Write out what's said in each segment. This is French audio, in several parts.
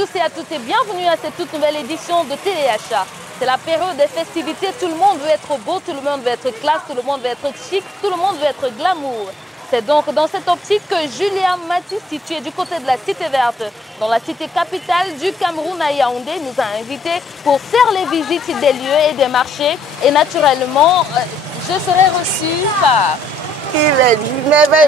tous et à toutes et bienvenue à cette toute nouvelle édition de Téléachat. C'est la période des festivités, tout le monde veut être beau, tout le monde veut être classe, tout le monde veut être chic, tout le monde veut être glamour. C'est donc dans cette optique que Julia Matisse, située du côté de la Cité Verte, dans la cité capitale du Cameroun à Yaoundé, nous a invités pour faire les visites des lieux et des marchés. Et naturellement, je serai reçue par... Yvette,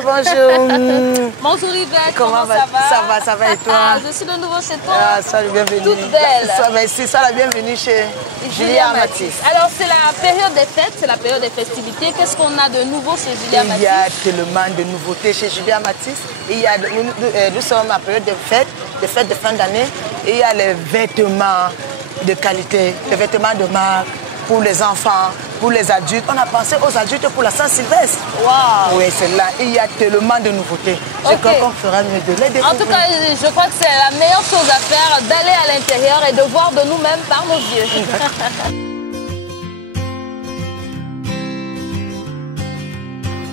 bonjour. Bonjour Yvette, comment ça va? Ça va et toi? Je suis de nouveau chez toi. Sois la bienvenue. Toute belle. Merci, sois la bienvenue chez Julia Matisse. Alors c'est la période des fêtes, c'est la période des festivités. Qu'est-ce qu'on a de nouveau chez Julia Matisse? Il y a tellement de nouveautés chez Julia Matisse. Nous sommes en période de fêtes de fin d'année. Et il y a les vêtements de qualité, les vêtements de marque. Pour les enfants, pour les adultes. On a pensé aux adultes pour la Saint-Sylvestre. Wow. Oui, c'est là. Il y a tellement de nouveautés. Je crois qu'on fera mieux de les découvrir. En tout cas, je crois que c'est la meilleure chose à faire, d'aller à l'intérieur et de voir de nous-mêmes par nos yeux.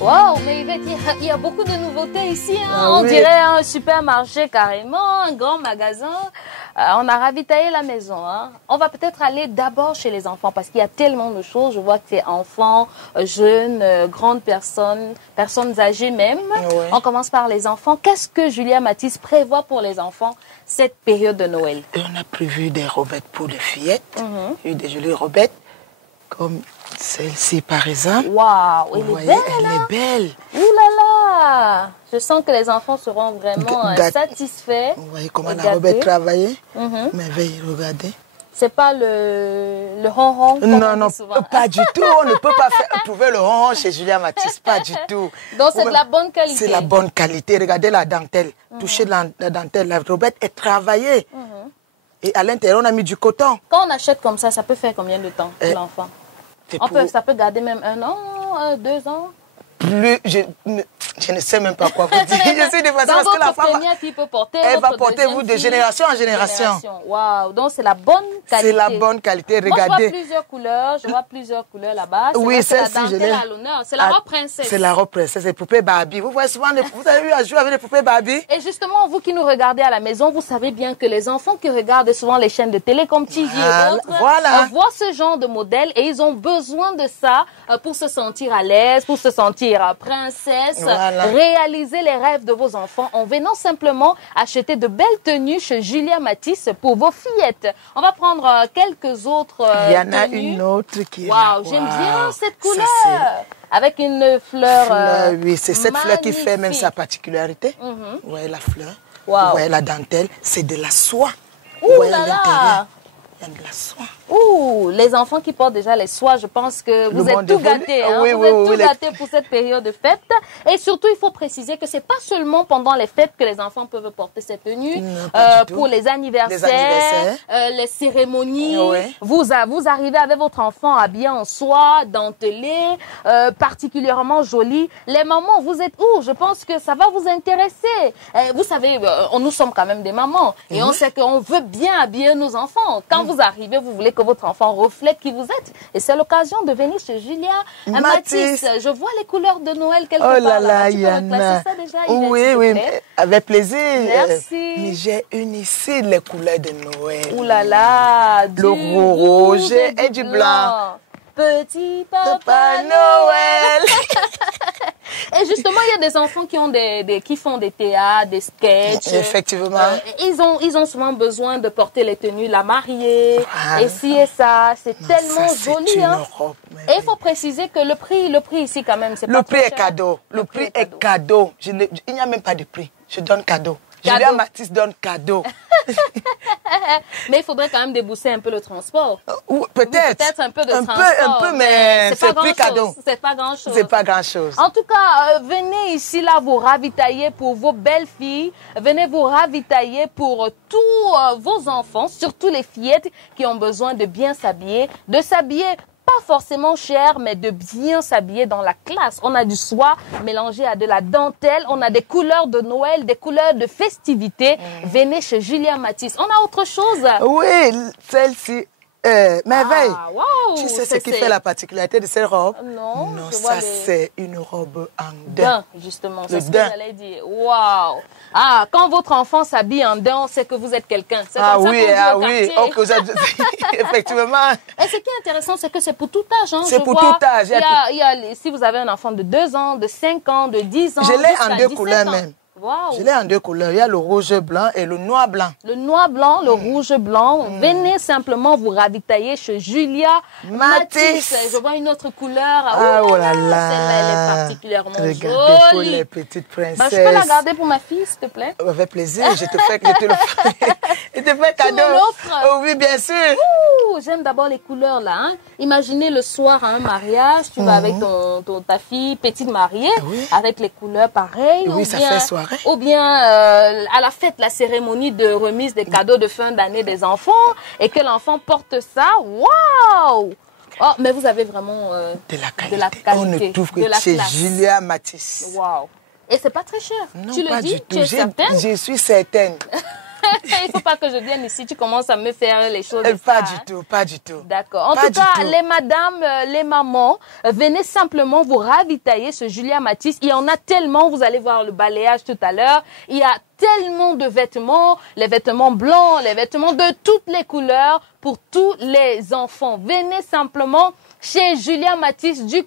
Wow, mais Yvette, il y a beaucoup de nouveautés ici. Hein. Ah, on oui. dirait un supermarché carrément, un grand magasin. On a ravitaillé la maison. Hein. On va peut-être aller d'abord chez les enfants parce qu'il y a tellement de choses. Je vois que c'est enfants, jeunes, grandes personnes, personnes âgées même. Oui. On commence par les enfants. Qu'est-ce que Julia Matisse prévoit pour les enfants cette période de Noël? Et on a prévu des robettes pour les fillettes. Il y a eu des jolies robettes comme celle-ci par exemple. Waouh, elle Vous est voyez, belle, elle hein? est belle. Ouh là là! Je sens que les enfants seront vraiment satisfaits. Vous voyez comment et la robe est gâtés. travaillée. Merveille, regardez. C'est pas le ronron comme Non, on non, dit souvent. pas du tout. On ne peut pas trouver le ronron chez Julia Matisse, pas du tout. Donc c'est de la bonne qualité. C'est la bonne qualité. Regardez la dentelle. Touchez la dentelle. La robette est travaillée. Et à l'intérieur, on a mis du coton. Quand on achète comme ça peut faire combien de temps pour l'enfant? Ça peut garder même 1 an, 2 ans? Plus, je ne sais même pas quoi vous dire. Je suis dépassée parce que la femme, peut porter, elle va porter vous de génération en génération. Waouh, donc c'est la bonne qualité. C'est la bonne qualité, Moi, regardez. je vois plusieurs couleurs là-bas. Oui, c'est celle-ci, la je dentelle l'ai. à l'honneur. C'est la robe princesse. C'est la robe princesse, c'est poupée Barbie. Vous voyez souvent, vous avez eu à jouer avec les poupées Barbie? Et justement, vous qui nous regardez à la maison, vous savez bien que les enfants qui regardent souvent les chaînes de télé comme TV et autres, voient ce genre de modèle et ils ont besoin de ça pour se sentir à l'aise, pour se sentir princesse, réaliser les rêves de vos enfants en venant simplement acheter de belles tenues chez Julia Matisse pour vos fillettes. On va prendre quelques autres Il y en a tenues. une autre qui est Waouh, là. j'aime bien cette couleur. Ça, avec une fleur. oui, c'est cette fleur qui fait même magnifique. sa particularité. Vous voyez la fleur, Wow. vous voyez la dentelle, c'est de la soie. Ouh Vous voyez là à là. l'intérieur, il y a de la soie. Ouh, les enfants qui portent déjà les soies, je pense que vous êtes tout gâtés. Hein? Oui, vous oui, êtes oui, tout gâtés pour cette période de fête. Et surtout, il faut préciser que c'est pas seulement pendant les fêtes que les enfants peuvent porter ces tenues. Non, pas du tout. Pour les anniversaires, les cérémonies. Oui. Vous arrivez avec votre enfant habillé en soie, dentelé, particulièrement joli. Les mamans, vous êtes où? Je pense que ça va vous intéresser. Vous savez, nous sommes quand même des mamans. Et on sait qu'on veut bien habiller nos enfants. Quand vous arrivez, vous voulez que votre enfant reflète qui vous êtes. Et c'est l'occasion de venir chez Julia Matisse. Je vois les couleurs de Noël quelque part. Oh là là, Tu peux reclasser ça déjà, Yvette, oui, s'il te oui, plaît? avec plaisir. Merci. Mais j'ai une ici, les couleurs de Noël. Ouh là là, du Le rouge et du blanc. Petit Papa Papa Noël. Noël. Et justement, il y a des enfants qui ont qui font des théâtres, des sketchs. Effectivement. Ils ont souvent besoin de porter les tenues, la mariée, Voilà. et ci et ça. C'est tellement Ça, joli. c'est une Hein. robe, Et il faut préciser que le prix ici quand même, c'est pas le prix trop est cher. cadeau. Le prix est cadeau. Il n'y a même pas de prix. Je donne cadeau. Julia Matisse donne cadeau. Mais il faudrait quand même débourser un peu le transport. Peut-être. Peut-être un peu de transport. Un peu, mais c'est pas prix cadeau. grand-chose. C'est pas grand-chose. C'est pas grand-chose. En tout cas, venez ici, là, vous ravitailler pour vos belles filles. Venez vous ravitailler pour tous vos enfants, surtout les fillettes qui ont besoin de bien s'habiller, de s'habiller pas forcément cher, mais de bien s'habiller dans la classe. On a du soie mélangé à de la dentelle, on a des couleurs de Noël, des couleurs de festivité. Venez chez Julia Matisse. On a autre chose? Oui, celle-ci, Merveille, Waouh, tu sais ce qui fait la particularité de cette robe? Non, Non, ça c'est une robe en daim. Justement, Le c'est ce daim. que j'allais dire. Waouh. Ah, quand votre enfant s'habille en daim, c'est que vous êtes quelqu'un. C'est Ah comme ça oui, qu'on dit ah au oui. quartier. Effectivement. Et ce qui est intéressant, c'est que c'est pour tout âge. Hein. C'est pour tout âge. Si vous avez un enfant de 2 ans, de 5 ans, de 10 ans, je l'ai en 2 17 couleurs ans. même. Wow. Je l'ai en 2 couleurs. Il y a le rouge blanc et le noir blanc. Le noir blanc, le rouge blanc. Venez simplement vous ravitailler chez Julia Matisse. Je vois une autre couleur. Ah, oh là là. Celle-là, elle est particulièrement Regardez jolie. pour les petites princesses. Je peux la garder pour ma fille, s'il te plaît? Avec plaisir. Je te fais cadeau. me l'offres? Oh oui, bien sûr. J'aime d'abord les couleurs là. Hein. Imaginez le soir à un mariage, tu vas avec ta fille petite mariée, avec les couleurs pareilles. Oui, ça fait soirée. Ou bien à la fête, la cérémonie de remise des cadeaux de fin d'année des enfants et que l'enfant porte ça. Waouh! Oh, mais vous avez vraiment de la qualité. De la qualité. On ne trouve que chez Julia Matisse. Waouh! Et c'est pas très cher. Non, tu le pas dis, du tout. tu es certaine? Je suis certaine. Il ne faut pas que je vienne ici, tu commences à me faire les choses. Pas du tout, pas du tout. D'accord. En tout cas, les madames, les mamans, venez simplement vous ravitailler ce Julia Matisse. Il y en a tellement, vous allez voir le balayage tout à l'heure. Il y a tellement de vêtements, les vêtements blancs, les vêtements de toutes les couleurs pour tous les enfants. Venez simplement chez Julia Matisse du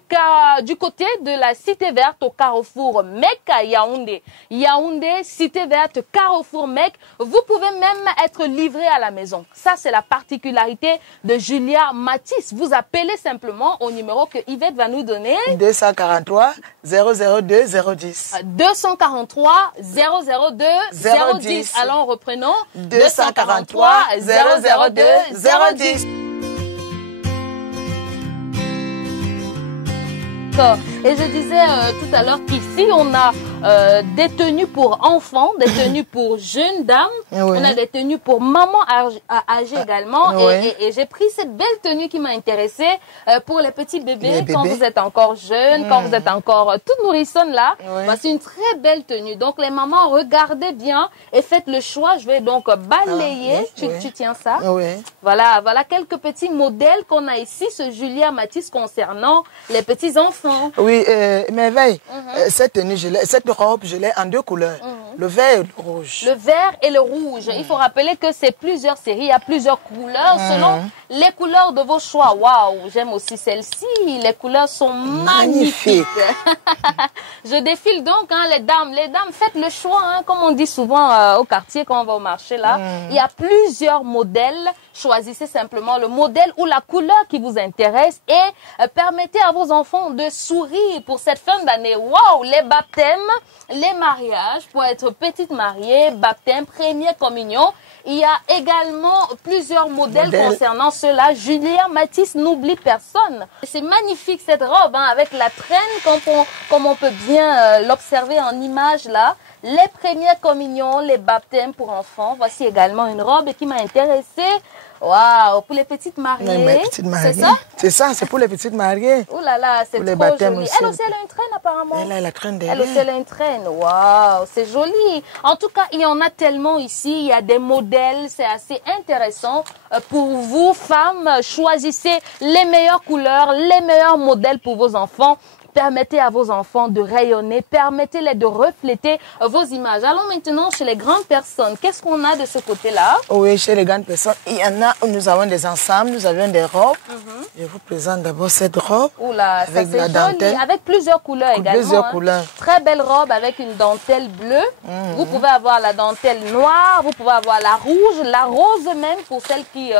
côté de la Cité Verte au Carrefour Mec à Yaoundé. Yaoundé, Cité Verte, Carrefour Mec. Vous pouvez même être livré à la maison. Ça, c'est la particularité de Julia Matisse. Vous appelez simplement au numéro que Yvette va nous donner. 243 002 010. 243 002 010. Alors, reprenons. 243 002 010. Et je disais tout à l'heure qu'ici, on a des tenues pour enfants, des tenues pour jeunes dames, on a des tenues pour mamans âgées également. Et j'ai pris cette belle tenue qui m'a intéressée pour les petits bébés, quand vous êtes encore jeune, quand vous êtes encore toute nourrissonne là. Bah, c'est une très belle tenue. Donc les mamans, regardez bien et faites le choix. Je vais donc balayer. Tu tiens ça? Voilà quelques petits modèles qu'on a ici, ce Julia Matisse concernant les petits enfants. Oui, Merveille, cette tenue, cette robe, je l'ai en 2 couleurs, le vert et le rouge. Le vert et le rouge. Il faut rappeler que c'est plusieurs séries, il y a plusieurs couleurs selon les couleurs de vos choix. Waouh, j'aime aussi celle-ci, les couleurs sont magnifiques. Je défile donc, hein, les dames, faites le choix, hein, comme on dit souvent au quartier quand on va au marché là. Il y a plusieurs modèles. Choisissez simplement le modèle ou la couleur qui vous intéresse et permettez à vos enfants de sourire pour cette fin d'année. Waouh, les baptêmes, les mariages pour être petite mariée, baptême, première communion. Il y a également plusieurs modèles concernant cela. Julia Matisse n'oublie personne. C'est magnifique cette robe, hein, avec la traîne comme on peut bien l'observer en image là. Les premières communions, les baptêmes pour enfants. Voici également une robe qui m'a intéressée. Waouh, pour les petites mariées. C'est ça? C'est ça, c'est pour les petites mariées. Oh là là, c'est trop joli. Elle aussi, elle a une traîne apparemment. Elle a la traîne derrière. Elle aussi, elle a une traîne. Waouh, c'est joli. En tout cas, il y en a tellement ici. Il y a des modèles, c'est assez intéressant. Pour vous, femmes, choisissez les meilleures couleurs, les meilleurs modèles pour vos enfants. Permettez à vos enfants de rayonner, permettez-les de refléter vos images. Allons maintenant chez les grandes personnes. Qu'est-ce qu'on a de ce côté-là? Oui, chez les grandes personnes, il y en a où nous avons des ensembles, nous avons des robes. Je vous présente d'abord cette robe. Oula, avec ça c'est joli, avec plusieurs couleurs également. Plusieurs couleurs. Très belle robe avec une dentelle bleue. Vous pouvez avoir la dentelle noire, vous pouvez avoir la rouge, la rose même pour celles qui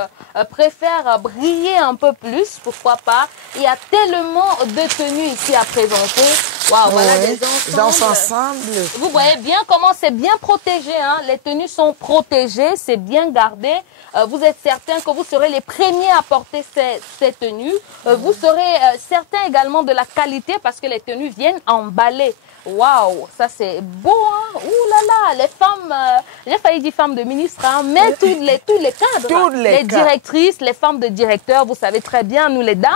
préfèrent briller un peu plus, pourquoi pas. Il y a tellement de tenues ici à présenter. Waouh, voilà des ensembles. Vous voyez bien comment c'est bien protégé, hein? Les tenues sont protégées, c'est bien gardé. Vous êtes certain que vous serez les premiers à porter ces tenues. Vous serez certain également de la qualité parce que les tenues viennent emballées. Waouh, ça c'est beau, hein? Ouh là là, les femmes, j'ai failli dire femmes de ministres, hein, mais tous les cadres, les directrices, les femmes de directeurs, vous savez très bien, nous les dames,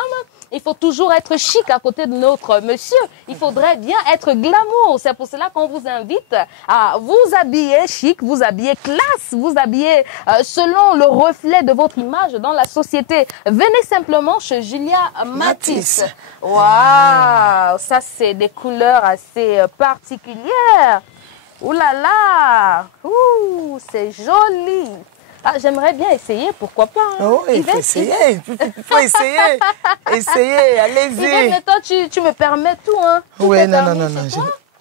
Il faut toujours être chic à côté de notre monsieur. Il faudrait bien être glamour. C'est pour cela qu'on vous invite à vous habiller chic, vous habiller classe, vous habiller selon le reflet de votre image dans la société. Venez simplement chez Julia Matisse. Waouh, ça c'est des couleurs assez particulières. Ouh là là, ouh, c'est joli. Ah, j'aimerais bien essayer, pourquoi pas. Hein. Oh, il faut essayer, il faut essayer. Essayez, allez-y. Mais toi, tu me permets tout, hein. Oui, non.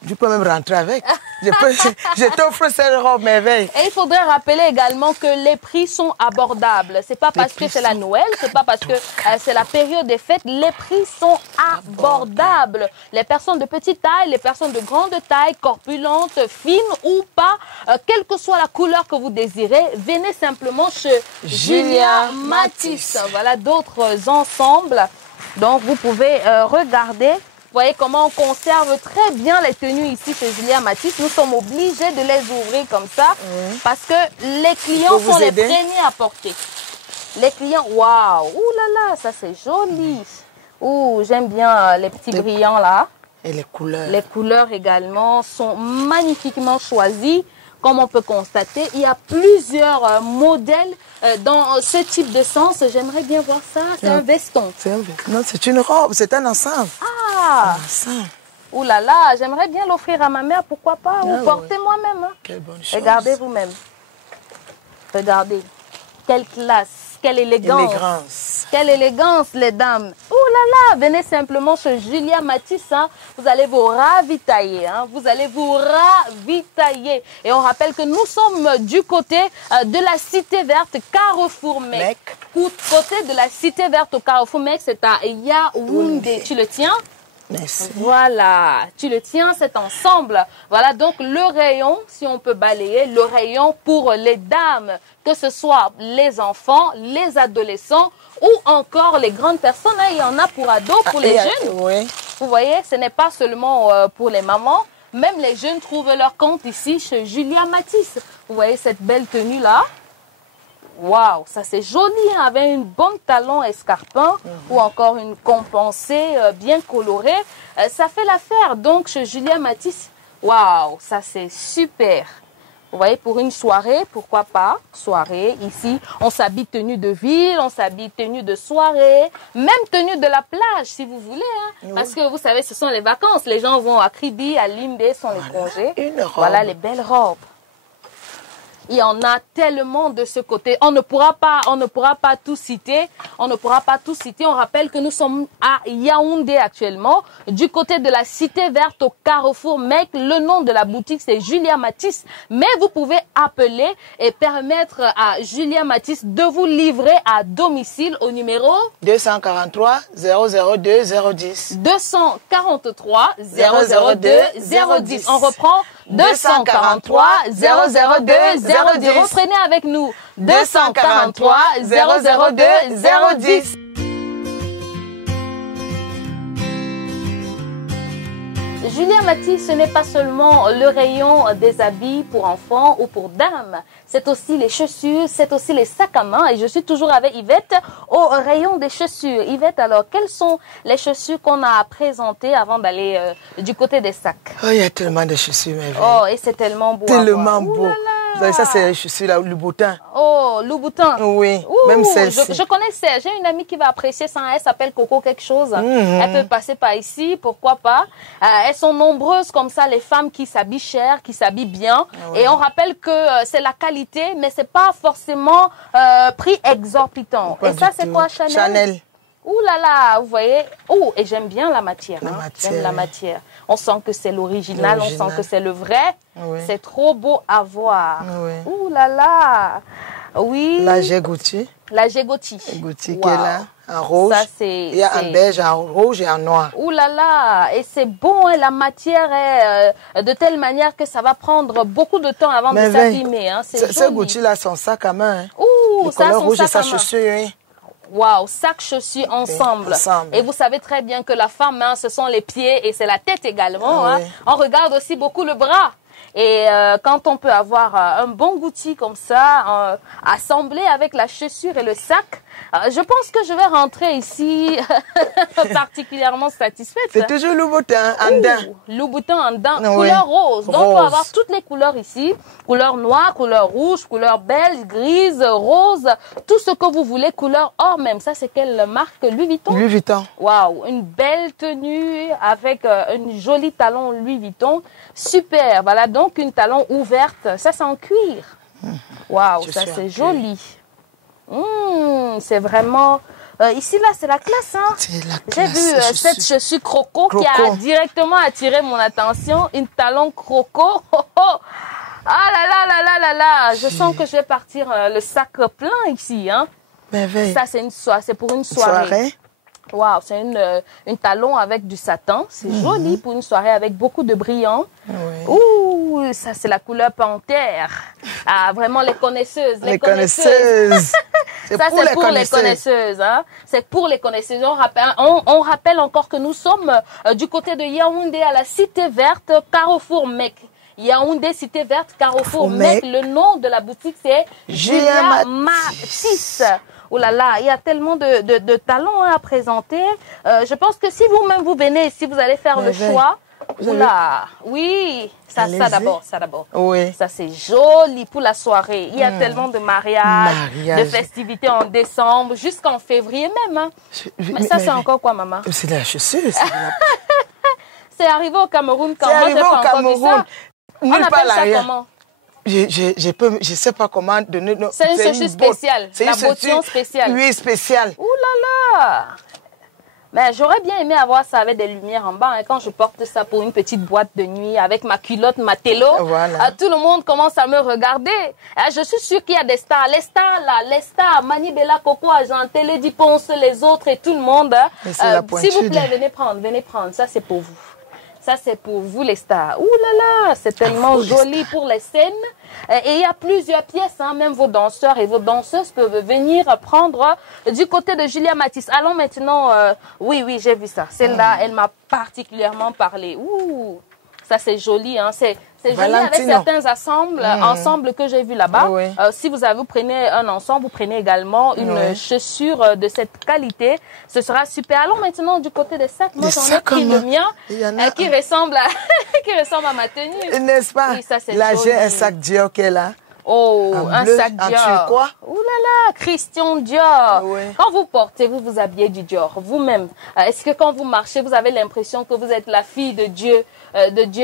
Je peux même rentrer avec. Je t'offre cette robe merveille. Et il faudrait rappeler également que les prix sont abordables. C'est pas parce que c'est la Noël, c'est pas parce que c'est la période des fêtes. Les prix sont abordables. Les personnes de petite taille, les personnes de grande taille, corpulentes, fines ou pas, quelle que soit la couleur que vous désirez, venez simplement chez Julia Matisse. Voilà d'autres ensembles. Donc vous pouvez regarder. Vous voyez comment on conserve très bien les tenues ici chez Julia Matisse. Nous sommes obligés de les ouvrir comme ça parce que les clients sont les premiers à porter. Les clients, waouh, ouh là là, ça c'est joli. Ouh, j'aime bien les petits brillants là. Et les couleurs. Les couleurs également sont magnifiquement choisies. Comme on peut constater, il y a plusieurs modèles dans ce type de sens. J'aimerais bien voir ça. C'est un veston. Non, c'est une robe, c'est un ensemble. Ah! Ouh là là, j'aimerais bien l'offrir à ma mère, pourquoi pas? Ou porter moi-même. Hein. Quelle bonne chose. Regardez vous-même. Regardez. Quelle classe, quelle élégance. Quelle élégance, les dames. Ouh là là, venez simplement chez Julia Matisse. Hein. Vous allez vous ravitailler. Hein. Vous allez vous ravitailler. Et on rappelle que nous sommes du côté de la Cité Verte Carrefour Mec. Côté de la Cité Verte au Carrefour Mec, c'est à Yaoundé. Tu le tiens? Merci. Voilà, tu le tiens, cet ensemble. Voilà donc le rayon, si on peut balayer, le rayon pour les dames, que ce soit les enfants, les adolescents ou encore les grandes personnes. Hein, il y en a pour ados, pour les jeunes. Oui. Vous voyez, ce n'est pas seulement pour les mamans. Même les jeunes trouvent leur compte ici chez Julia Matisse. Vous voyez cette belle tenue-là? Waouh, ça c'est joli, hein, avec une bonne talon escarpin ou encore une compensée bien colorée. Ça fait l'affaire. Donc chez Julia Matisse, waouh, ça c'est super. Vous voyez, pour une soirée, pourquoi pas, soirée, ici, on s'habille tenue de ville, on s'habille tenue de soirée, même tenue de la plage si vous voulez. Hein, parce que vous savez, ce sont les vacances. Les gens vont à Kribi, à Limbe, sont les congés. Voilà les belles robes. Il y en a tellement de ce côté. On ne pourra pas tout citer. On ne pourra pas tout citer. On rappelle que nous sommes à Yaoundé actuellement, du côté de la Cité Verte au Carrefour Mec. Le nom de la boutique, c'est Julia Matisse. Mais vous pouvez appeler et permettre à Julia Matisse de vous livrer à domicile au numéro 243 002 010. 243 002 010. On reprend 243 002 010. Reprenez avec nous 243 002 010. Julia Matisse, ce n'est pas seulement le rayon des habits pour enfants ou pour dames. C'est aussi les chaussures, c'est aussi les sacs à main. Et je suis toujours avec Yvette au rayon des chaussures. Yvette, alors, quelles sont les chaussures qu'on a présentées avant d'aller du côté des sacs? Oh, il y a tellement de chaussures, merveille. Oh, et c'est tellement beau. Tellement beau. Vous savez, ça, c'est les chaussures, là, Louboutin. Oh, Louboutin. Oui, même celle-ci. Je connais celle. J'ai une amie qui va apprécier ça. Elle s'appelle Coco quelque chose. Elle peut passer par ici, pourquoi pas. Elles sont nombreuses comme ça, les femmes qui s'habillent cher, qui s'habillent bien. Et on rappelle que c'est la qualité, mais c'est pas forcément prix exorbitant. Pas et ça, c'est tout. quoi, Chanel? Chanel. Ouh là là, vous voyez. Oh, et j'aime bien la matière. La hein. matière. J'aime la matière. On sent que c'est l'original, on sent que c'est le vrai. Oui. C'est trop beau à voir. Oui. Ouh là là. Oui. Là, j'ai Gucci. La Gégoti. Gucci qui est là, en rouge. Ça, c'est... Il y a en beige, en rouge et en noir. Ouh là là. Et c'est bon, hein, la matière est de telle manière que ça va prendre beaucoup de temps avant de s'abîmer. Hein. Ce Gucci-là, son sac à main. Hein. Ouh, ça, couleur son rouge sac et sa à main. chaussure. Hein. Waouh, sac, chaussures ensemble. Et vous savez très bien que la femme, hein, ce sont les pieds et c'est la tête également. Hein. On regarde aussi beaucoup le bras. Et quand on peut avoir un bon Gucci comme ça, assemblé avec la chaussure et le sac, Je pense que je vais rentrer ici particulièrement satisfaite. C'est toujours Louboutin, Andin. Louboutin, Andin, Oui. couleur rose. Donc, on Rose. va avoir toutes les couleurs ici. Couleur noire, couleur rouge, couleur belge, grise, rose, tout ce que vous voulez, couleur or même. Ça, c'est quelle marque? Louis Vuitton? Louis Vuitton. Waouh, une belle tenue avec une jolie talon Louis Vuitton. Super, voilà donc une talon ouverte. Ça, c'est en cuir. Waouh, Je ça suis en c'est cuir. joli. C'est vraiment... ici, là, c'est la classe. Hein? C'est la J'ai classe. vu cette chaussure croco qui a Croco. directement attiré mon attention. Une talon croco. Oh, oh. Ah là là là là là là. Je sens que je vais partir le sac plein ici. Hein? Merveille. Ça, c'est pour une soirée. Soirée. Waouh, c'est une talon avec du satin. C'est joli pour une soirée avec beaucoup de brillants. Oui. Ouh, ça c'est la couleur panthère. Ah, vraiment les connaisseuses. Les connaisseuses. C'est Ça pour c'est les pour les connaisseuses. connaisseuses. Hein. C'est pour les connaisseuses. On rappelle encore que nous sommes du côté de Yaoundé à la Cité Verte, Carrefour Mec. Yaoundé, Cité Verte, Carrefour Mec. Le nom de la boutique c'est Julia Matisse. Oh là là, il y a tellement de talents hein, à présenter. Je pense que si vous-même vous venez, si vous allez faire le choix, oula, oui, ça d'abord, ça d'abord. Oui. Ça c'est joli pour la soirée. Il y a tellement de mariages, de festivités en décembre, jusqu'en février même. Hein. Mais ça c'est encore quoi, maman? C'est la chaussure. C'est arrivé au Cameroun quand C'est moi j'ai arrivé pas au encore vu ça. Cameroun. On Nulle part appelle ça là. comment? Je sais pas comment donner. C'est une chaussure spéciale. C'est La une bottillon chaussure spéciale. Oui, spéciale. Ouh là là! Mais j'aurais bien aimé avoir ça avec des lumières en bas. Hein, quand je porte ça pour une petite boîte de nuit avec ma culotte, ma télo, Voilà. tout le monde commence à me regarder. Je suis sûre qu'il y a des stars. Les stars là, les stars, Mani Bella, Coco, Agent, Télé Ponce, les autres et tout le monde. Mais c'est la S'il vous pointude. plaît, venez prendre. Ça c'est pour vous. Ça, c'est pour vous, les stars. Ouh là là, c'est tellement joli pour les scènes. Et il y a plusieurs pièces, hein, même vos danseurs et vos danseuses peuvent venir prendre du côté de Julia Matisse. Allons maintenant, oui, j'ai vu ça. Celle-là, elle m'a particulièrement parlé. Ouh, ça c'est joli, hein. C'est joli avec certains ensembles que j'ai vus là-bas. Oui. Si vous prenez un ensemble, vous prenez également une chaussure de cette qualité. Ce sera super. Allons maintenant du côté des sacs. Moi, j'en ai pris le mien qui ressemble à ma tenue. N'est-ce pas? Oui, ça c'est là, joli. j'ai un sac Dior qui est là. Oh, un bleu, sac en Dior. turquois. Ouh là là, Christian Dior. Oui. Quand vous portez, vous vous habillez du Dior, vous-même. Est-ce que quand vous marchez, vous avez l'impression que vous êtes la fille de Dieu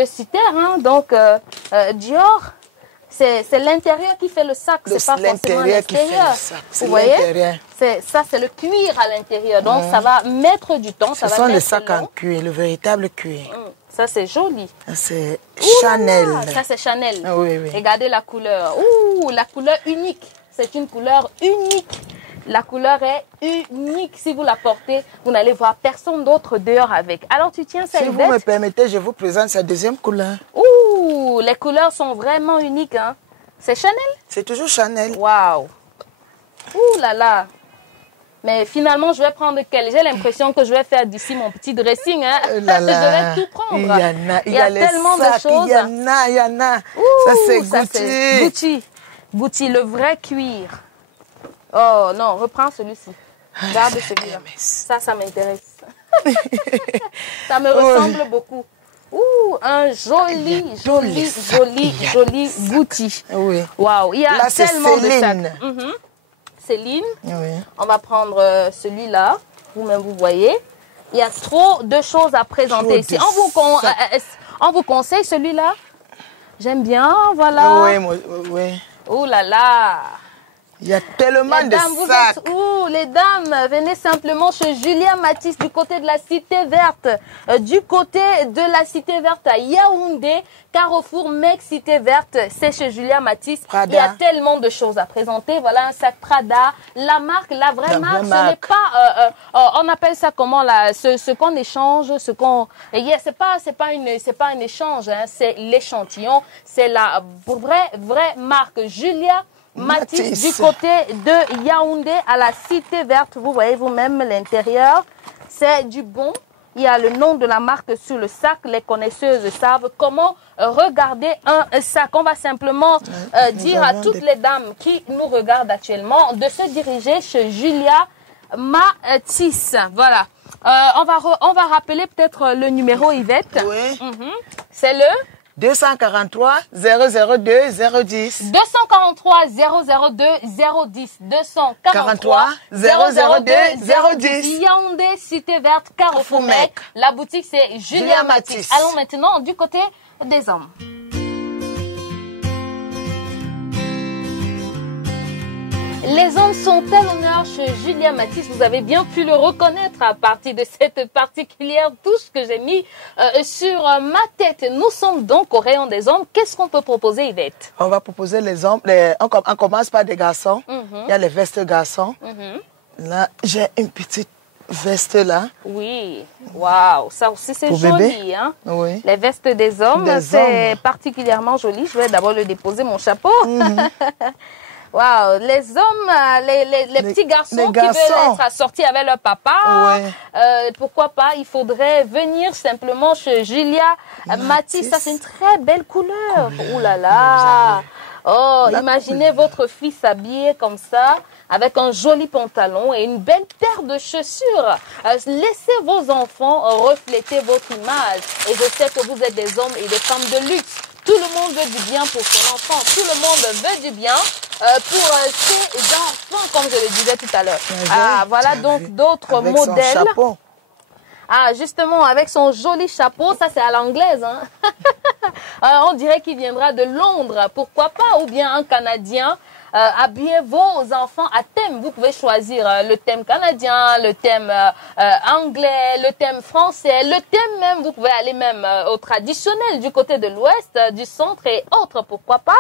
sur terre, hein? Donc, Dior, c'est l'intérieur qui fait le sac, c'est pas forcément l'extérieur. Vous voyez? Ça, c'est le cuir à l'intérieur. Donc, ça va mettre du temps. Ce sont les sacs en cuir, le véritable cuir. Ça, c'est joli. C'est Chanel. Ça, c'est Chanel. Oui. Regardez la couleur. Ouh, la couleur unique. C'est une couleur unique. La couleur est unique. Si vous la portez, vous n'allez voir personne d'autre dehors avec. Alors, tu tiens cette Si vous me permettez, je vous présente sa deuxième couleur. Ouh, les couleurs sont vraiment uniques. Hein. C'est Chanel? C'est toujours Chanel. Waouh. Ouh là là. Mais finalement, je vais prendre quelle? J'ai l'impression que je vais faire d'ici mon petit dressing. Hein. Je vais tout prendre. Il y a tellement de choses. Il y en a. Ouh, ça, c'est Gucci. Gucci, le vrai cuir. Oh non, reprends celui-ci. Garde celui-là. Ça m'intéresse. Ça me ressemble beaucoup. Ouh, un joli Gucci. Oui. Waouh, il y a là, tellement de Céline. sacs. Céline. Oui. On va prendre celui-là. Vous-même, vous voyez. Il y a trop de choses à présenter ici. On vous conseille celui-là. J'aime bien, voilà. Oui. Oh là là. Il y a tellement Les dames, de sacs. Vous êtes où, les dames? Venez simplement chez Julia Matisse du côté de la Cité Verte. Du côté de la Cité Verte à Yaoundé, Carrefour Mec Cité Verte, c'est chez Julia Matisse. Prada. Il y a tellement de choses à présenter. Voilà un sac Prada. La marque, la vraie marque, ce n'est pas... on appelle ça comment là? Ce qu'on échange, ce qu'on... c'est pas un échange, hein, c'est l'échantillon. C'est la vraie marque Julia Matisse du côté de Yaoundé à la Cité Verte. Vous voyez vous-même l'intérieur. C'est du bon. Il y a le nom de la marque sur le sac. Les connaisseuses savent comment regarder un sac. On va simplement dire à toutes les dames qui nous regardent actuellement de se diriger chez Julia Matisse. Voilà. On va rappeler peut-être le numéro, Yvette. Oui. C'est le 243 002 010. 243 002 010. 243 002 010. Yaoundé, Cité Verte, Carrefour Mec. La boutique, c'est Julia Matisse. Allons maintenant du côté des hommes. Les hommes sont à l'honneur chez Julia Matisse. Vous avez bien pu le reconnaître à partir de cette particulière touche que j'ai mis sur ma tête. Nous sommes donc au rayon des hommes. Qu'est-ce qu'on peut proposer, Yvette? On va proposer les hommes. On commence par des garçons. Il y a les vestes garçons. Là, j'ai une petite veste là. Oui, waouh, ça aussi c'est joli. Hein? Oui. Les vestes des hommes, c'est particulièrement joli. Je vais d'abord le déposer mon chapeau. Waouh, les hommes, les petits garçons qui veulent être assortis avec leur papa, pourquoi pas, il faudrait venir simplement chez Julia Matisse. Ça, c'est une très belle couleur. Ouh là là. Oh, imaginez votre fils habillé comme ça, avec un joli pantalon et une belle paire de chaussures. Laissez vos enfants refléter votre image. Et je sais que vous êtes des hommes et des femmes de luxe. Tout le monde veut du bien pour son enfant. Tout le monde veut du bien pour ses enfants, comme je le disais tout à l'heure. Ah, voilà donc d'autres modèles. Son chapeau. Ah, justement, avec son joli chapeau, ça c'est à l'anglaise. Hein? On dirait qu'il viendra de Londres, pourquoi pas, ou bien un Canadien. Habillez vos enfants à thème. Vous pouvez choisir le thème canadien, le thème anglais, le thème français, le thème même, vous pouvez aller même au traditionnel du côté de l'ouest, du centre et autres, pourquoi pas.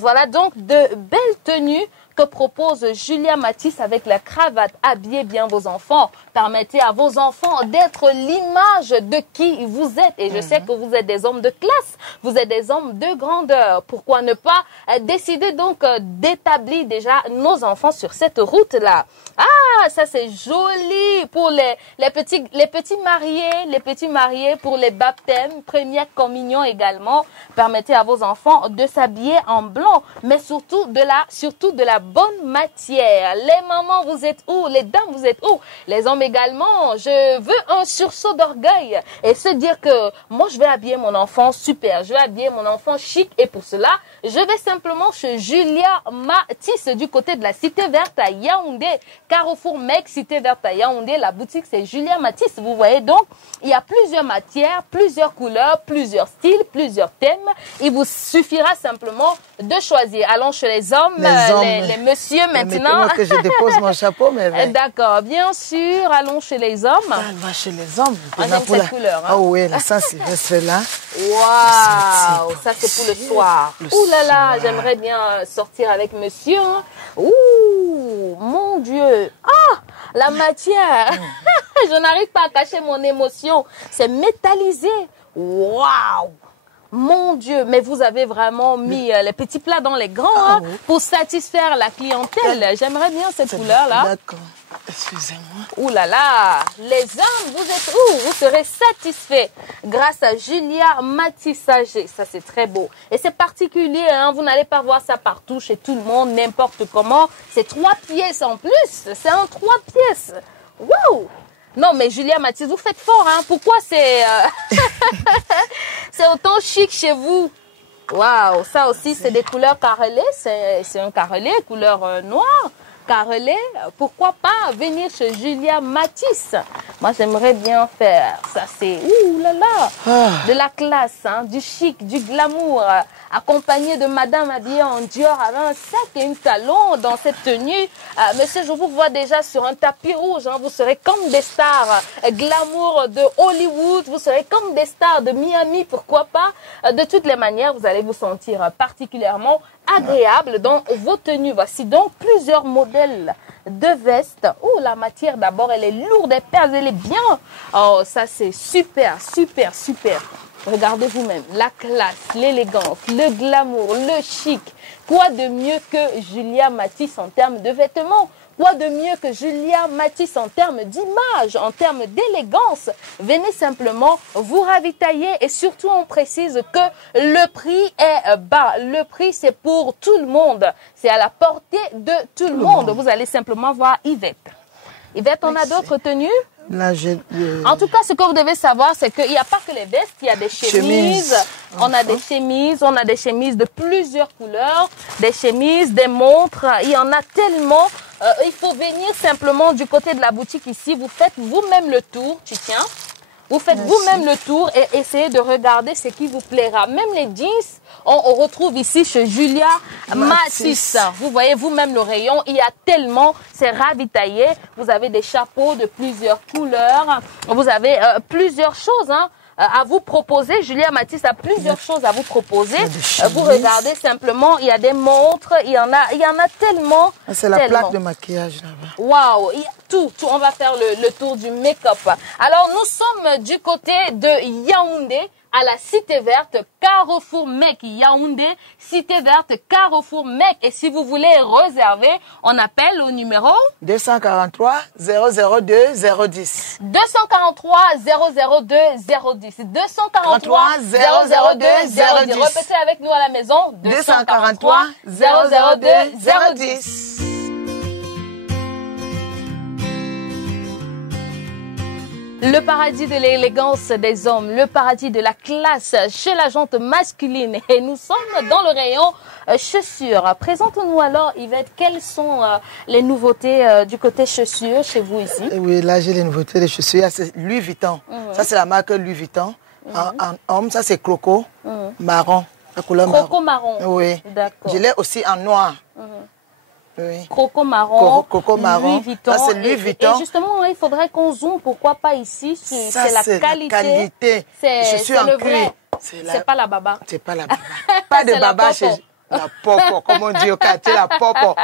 Voilà donc de belles tenues que propose Julia Matisse avec la cravate. Habillez bien vos enfants. Permettez à vos enfants d'être l'image de qui vous êtes. Et je sais que vous êtes des hommes de classe. Vous êtes des hommes de grandeur. Pourquoi ne pas décider donc d'établir déjà nos enfants sur cette route-là? Ah, ça c'est joli pour les petits mariés pour les baptêmes, première communion également. Permettez à vos enfants de s'habiller en blanc, mais surtout de la bonne matière. Les mamans, vous êtes où? Les dames, vous êtes où? Les hommes également. Je veux un sursaut d'orgueil et se dire que moi, je vais habiller mon enfant super. Je vais habiller mon enfant chic et pour cela, je vais simplement chez Julia Matisse du côté de la Cité Verte à Yaoundé. Carrefour Mec, Cité Verte à Yaoundé. La boutique, c'est Julia Matisse. Vous voyez donc, il y a plusieurs matières, plusieurs couleurs, plusieurs styles, plusieurs thèmes. Il vous suffira simplement de choisir. Allons chez les hommes, les messieurs maintenant. Que je dépose mon chapeau, mais... D'accord, bien sûr. Allons chez les hommes. On va chez les hommes. J'aime cette couleur. Hein. Oh oui, ça c'est là. Waouh, ça c'est pour le soir. Ouh là là, j'aimerais bien sortir avec monsieur. Hein. Ouh, mon Dieu. Ah, la matière. Je n'arrive pas à cacher mon émotion. C'est métallisé. Waouh. Mon Dieu, mais vous avez vraiment mis les petits plats dans les grands hein, pour satisfaire la clientèle. J'aimerais bien cette couleur-là. D'accord. Excusez-moi. Ouh là là, les hommes, vous êtes où? Vous serez satisfaits grâce à Julia Matisse. Ça, c'est très beau. Et c'est particulier, hein, vous n'allez pas voir ça partout, chez tout le monde, n'importe comment. C'est 3 pièces en plus. C'est un 3 pièces. Waouh! Non, mais Julia Matisse, vous faites fort, hein? Pourquoi c'est c'est autant chic chez vous? Waouh, ça aussi, c'est des couleurs carrelées. C'est un carrelé, couleur noire. Carrelé, pourquoi pas venir chez Julia Matisse? Moi, j'aimerais bien faire. Ça, c'est, ouh là là, de la classe, hein, du chic, du glamour, accompagné de madame habillée en Dior avec un sac et une talon dans cette tenue. Monsieur, je vous vois déjà sur un tapis rouge. Hein, vous serez comme des stars glamour de Hollywood. Vous serez comme des stars de Miami, pourquoi pas? De toutes les manières, vous allez vous sentir particulièrement agréable dans vos tenues. Voici donc plusieurs modèles de vestes. Oh, la matière d'abord, elle est lourde, elle est bien. Oh, ça c'est super, super, super. Regardez vous-même, la classe, l'élégance, le glamour, le chic. Quoi de mieux que Julia Matisse en termes de vêtements? quoi de mieux que Julia Matisse en termes d'image, en termes d'élégance? Venez simplement vous ravitailler et surtout on précise que le prix est bas. Le prix c'est pour tout le monde. C'est à la portée de tout le monde. Vous allez simplement voir Yvette. Yvette, on a d'autres tenues? Là, en tout cas, ce que vous devez savoir, c'est qu'il n'y a pas que les vestes, il y a des chemises. On a des chemises de plusieurs couleurs, des chemises, des montres. Il y en a tellement. Il faut venir simplement du côté de la boutique ici. Vous faites vous-même le tour. Tu tiens. Vous faites vous-même le tour et essayez de regarder ce qui vous plaira. Même les jeans, on retrouve ici chez Julia Matisse. Vous voyez vous-même le rayon, il y a tellement, c'est ravitaillé. Vous avez des chapeaux de plusieurs couleurs. Vous avez plusieurs choses à vous proposer. Julia Matisse a plusieurs choses à vous proposer. Vous regardez simplement, il y a des montres, il y en a tellement. C'est la plaque de maquillage là-bas. Waouh, tout. On va faire le tour du make-up. Alors, nous sommes du côté de Yaoundé, à la Cité Verte, Carrefour Mec, Yaoundé, Cité Verte, Carrefour Mec. Et si vous voulez réserver, on appelle au numéro 243 002 010. 243 002 010. 243 002 010. Répétez avec nous à la maison. 243 002 010. Le paradis de l'élégance des hommes, le paradis de la classe chez la gente masculine. Et nous sommes dans le rayon chaussures. Présente-nous alors, Yvette, quelles sont les nouveautés du côté chaussures chez vous ici? Oui, là j'ai les nouveautés des chaussures. C'est Louis Vuitton. Ça c'est la marque Louis Vuitton. En homme, ça c'est Croco marron. La couleur Croco marron. Oui. D'accord. Je l'ai aussi en noir. Oui. Croco marron, Louis Vuitton. Ça, c'est Louis Vuitton. Et justement, il faudrait qu'on zoome. Pourquoi pas ici? C'est la qualité. C'est le vrai. C'est pas la baba. C'est pas la baba. Pas de baba chez la popo, comme on dit au quartier, la popo.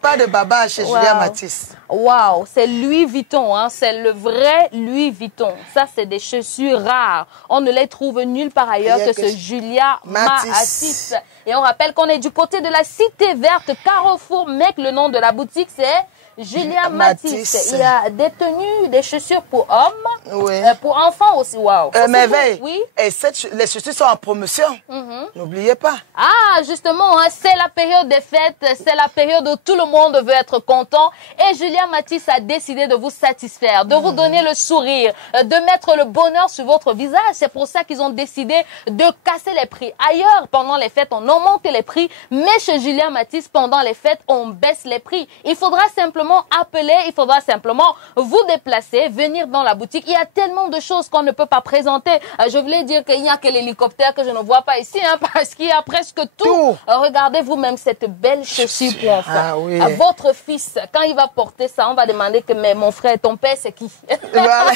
Pas de baba chez Julia Matisse. Waouh, c'est Louis Vuitton, c'est le vrai Louis Vuitton. Ça, c'est des chaussures rares. On ne les trouve nulle part ailleurs que ce Julia Matisse. Et on rappelle qu'on est du côté de la Cité Verte, Carrefour Mec. Le nom de la boutique, c'est Julia Matisse. Il y a des tenues, des chaussures pour hommes, pour enfants aussi. Waouh. Merveille. Oui. Et les chaussures sont en promotion. N'oubliez pas. Ah, justement, c'est la période des fêtes, c'est la période où tout le monde veut être content. Et Julia Matisse a décidé de vous satisfaire, de vous donner le sourire, de mettre le bonheur sur votre visage. C'est pour ça qu'ils ont décidé de casser les prix. Ailleurs, pendant les fêtes, on augmente les prix. Mais chez Julia Matisse, pendant les fêtes, on baisse les prix. Il faudra simplement appeler, il faudra simplement vous déplacer, venir dans la boutique. Il y a tellement de choses qu'on ne peut pas présenter. Je voulais dire qu'il n'y a que l'hélicoptère que je ne vois pas ici, parce qu'il y a presque tout. Regardez vous-même cette belle chaussure pour enfants. Ah, oui. Votre fils, quand il va porter ça, on va demander que mais mon frère, ton père, c'est qui? Voilà.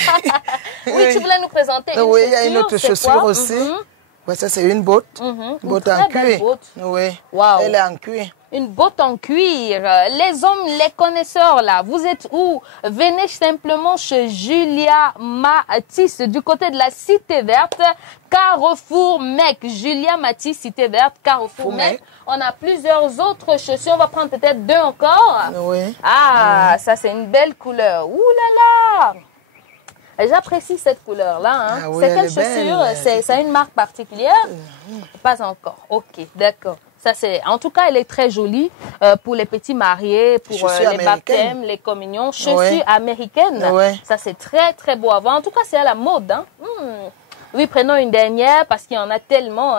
Oui, tu voulais nous présenter une chaussure. Oui, il y a une autre chaussure aussi. Ouais, ça, c'est une botte. Une botte en cuir. Oui. Wow. Elle est en cuir. Une botte en cuir. Les hommes, les connaisseurs là, vous êtes où? Venez simplement chez Julia Matisse, du côté de la Cité Verte, Carrefour Mec. Julia Matisse, Cité Verte, Carrefour Mec. On a plusieurs autres chaussures. On va prendre peut-être deux encore. Oui. Ah, ça c'est une belle couleur. Ouh là là! J'apprécie cette couleur-là. Ah oui, c'est quelle chaussure? C'est une marque particulière? Pas encore. Ok, d'accord. Ça, en tout cas, elle est très jolie pour les petits mariés, pour les baptêmes, les communions. Chaussures américaines. Ça, c'est très, très beau à voir. En tout cas, c'est à la mode. Oui, prenons une dernière parce qu'il y en a tellement.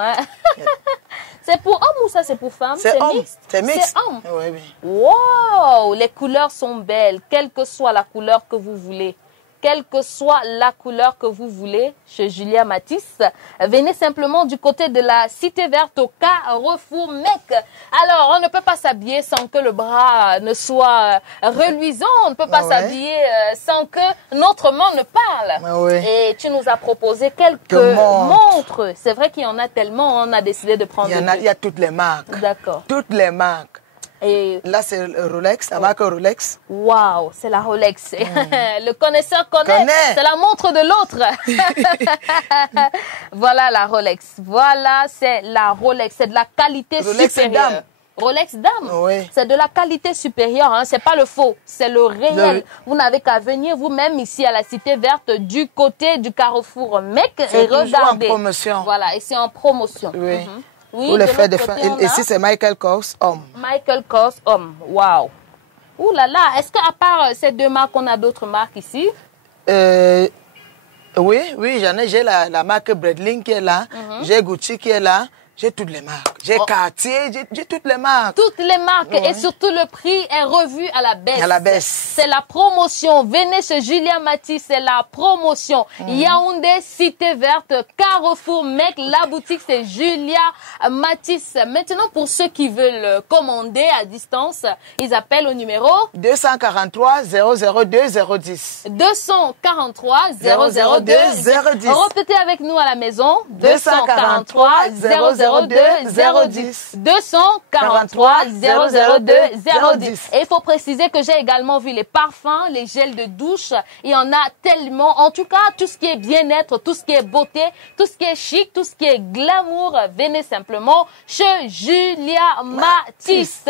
C'est pour homme ou ça, c'est pour femme? C'est mixte. C'est mixte. C'est homme. Oui. Wow! Les couleurs sont belles, quelle que soit la couleur que vous voulez. Quelle que soit la couleur que vous voulez chez Julia Matisse, venez simplement du côté de la Cité Verte au Carrefour Mec. Alors, on ne peut pas s'habiller sans que le bras ne soit reluisant. On ne peut pas s'habiller sans que notre main ne parle. Et tu nous as proposé quelques montres. C'est vrai qu'il y en a tellement, on a décidé de prendre. Il y a toutes les marques. D'accord. Toutes les marques. Et là, c'est Rolex, la marque Rolex. Waouh, c'est la Rolex. Le connaisseur connaît. C'est la montre de l'autre. Voilà la Rolex. Voilà, c'est la Rolex. C'est de la qualité supérieure. Rolex Dame. Oui. C'est de la qualité supérieure, hein. C'est pas le faux, c'est le réel. Vous n'avez qu'à venir vous-même ici à la Cité Verte du côté du Carrefour Mec et regardez. En promotion. Voilà, et c'est en promotion. Oui. Oui, Pour les fêtes de l'autre fin. côté, Ici, c'est Michael Kors homme. Michael Kors homme. Waouh. Ouh là là. Est-ce qu'à part ces deux marques, on a d'autres marques ici? Oui, j'en ai. J'ai la marque Breitling qui est là. J'ai Gucci qui est là. J'ai toutes les marques. J'ai Cartier, j'ai toutes les marques. Toutes les marques. Et surtout, le prix est revu à la baisse. À la baisse. C'est la promotion. Venez chez Julia Matisse, c'est la promotion. Yaoundé, Cité Verte, Carrefour Mec. La boutique, c'est Julia Matisse. Maintenant, pour ceux qui veulent commander à distance, ils appellent au numéro 243 002 010. 243 002 010. Répétez avec nous à la maison. 243 002 010. 243 002 010. Et il faut préciser que j'ai également vu les parfums, les gels de douche. Il y en a tellement. En tout cas, tout ce qui est bien-être, tout ce qui est beauté, tout ce qui est chic, tout ce qui est glamour, venez simplement chez Julia Matisse.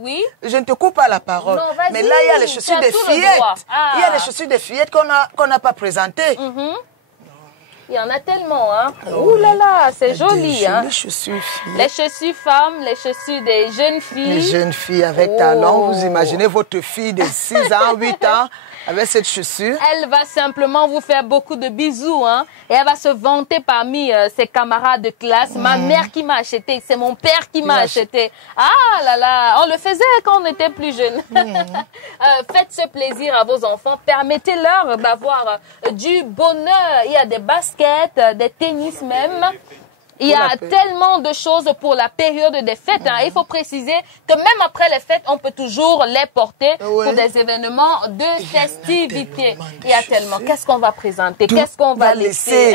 Oui. Je ne te coupe pas la parole. Non, mais là, il y a les chaussures des fillettes. Il y a les chaussures des fillettes qu'on n'a pas présentées. Il y en a tellement, hein. Ouh là là, c'est joli, hein. Les chaussures filles. Les chaussures femmes, les chaussures des jeunes filles. Les jeunes filles avec talons. Vous imaginez votre fille de 6 ans, 8 ans avec cette chaussure. Elle va simplement vous faire beaucoup de bisous, hein. Et elle va se vanter parmi ses camarades de classe. Ma mère qui m'a acheté, c'est mon père qui m'a acheté. Ah là là, on le faisait quand on était plus jeune. Faites ce plaisir à vos enfants. Permettez-leur d'avoir du bonheur. Il y a des baskets, des tennis même. Il y a tellement de choses pour la période des fêtes. Hein. Il faut préciser que même après les fêtes, on peut toujours les porter pour des événements de festivité. Il y a tellement. Qu'est-ce qu'on va présenter? Qu'est-ce qu'on va laisser?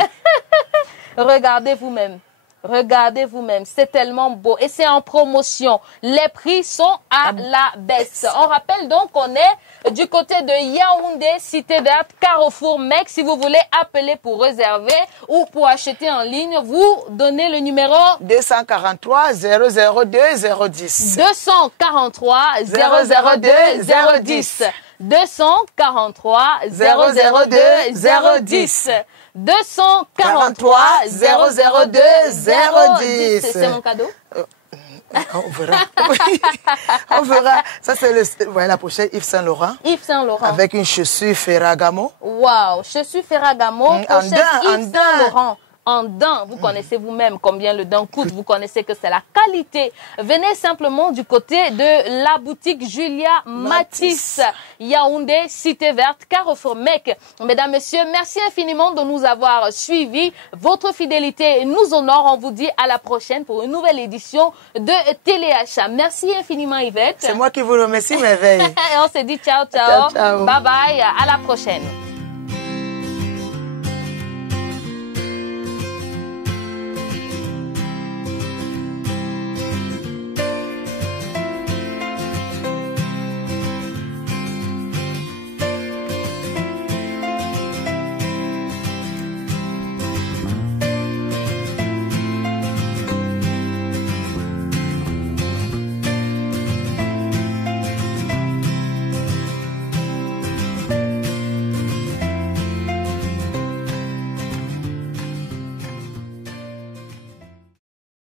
Regardez vous-même. Regardez vous-même, c'est tellement beau et c'est en promotion. Les prix sont à la baisse. On rappelle donc qu'on est du côté de Yaoundé, Cité Verte, Carrefour Mec. Si vous voulez appeler pour réserver ou pour acheter en ligne, vous donnez le numéro 243 002 010. 243 002 010. 243 002 010. 243 002 010. C'est mon cadeau? On verra. On verra. Ça, c'est la pochette Yves Saint Laurent. Yves Saint Laurent. Avec une chaussure Ferragamo. Waouh, chaussure Ferragamo. Pochette Yves Saint Laurent. En daim, vous connaissez vous-même combien le daim coûte, vous connaissez que c'est la qualité. Venez simplement du côté de la boutique Julia Matisse, Yaoundé, Cité Verte, Carrefour Mec. Mesdames, Messieurs, merci infiniment de nous avoir suivis. Votre fidélité nous honore. On vous dit à la prochaine pour une nouvelle édition de Téléachat. Merci infiniment Yvette. C'est moi qui vous remercie, merveille. On se dit ciao, ciao. Bye bye, à la prochaine.